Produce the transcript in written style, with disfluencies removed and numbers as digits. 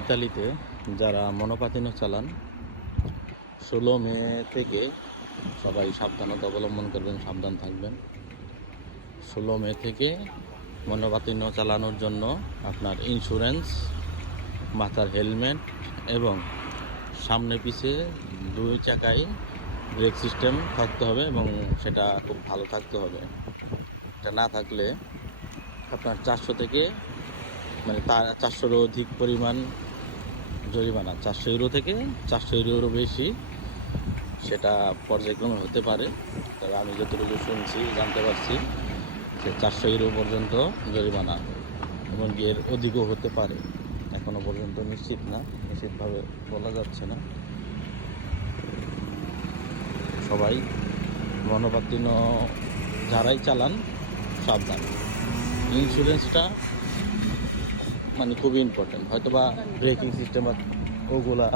ইতালিতে যারা মনোপাতিন্য চালান 16 মে থেকে সবাই সাবধানতা অবলম্বন করবেন, সাবধান থাকবেন। 16 মে থেকে মনোপাতিন্য চালানোর জন্য আপনার ইন্স্যুরেন্স, মাথার হেলমেট এবং সামনে পিছে 2 চাকায় ব্রেক সিস্টেম থাকতে হবে এবং সেটা খুব ভালো থাকতে হবে। এটা না থাকলে আপনার 400 থেকে তার 400-এরও অধিক পরিমাণ জরিমানা, 400 ইউরো থেকে 400 ইউরোরও বেশি সেটা পর্যায়ক্রমে হতে পারে। তবে আমি যতটুকু শুনছি, জানতে পারছি যে 400 ইউরো পর্যন্ত জরিমানা এবং এর অধিকও হতে পারে। এখনও পর্যন্ত নিশ্চিত না, নিশ্চিতভাবে বলা যাচ্ছে না। সবাই মনোপাতিন্য যারাই চালান সাবধান। ইন্স্যুরেন্সটা খুবই ইম্পর্টেন্ট। হয়তো বা ব্রেকিং সিস্টেম ওগুলা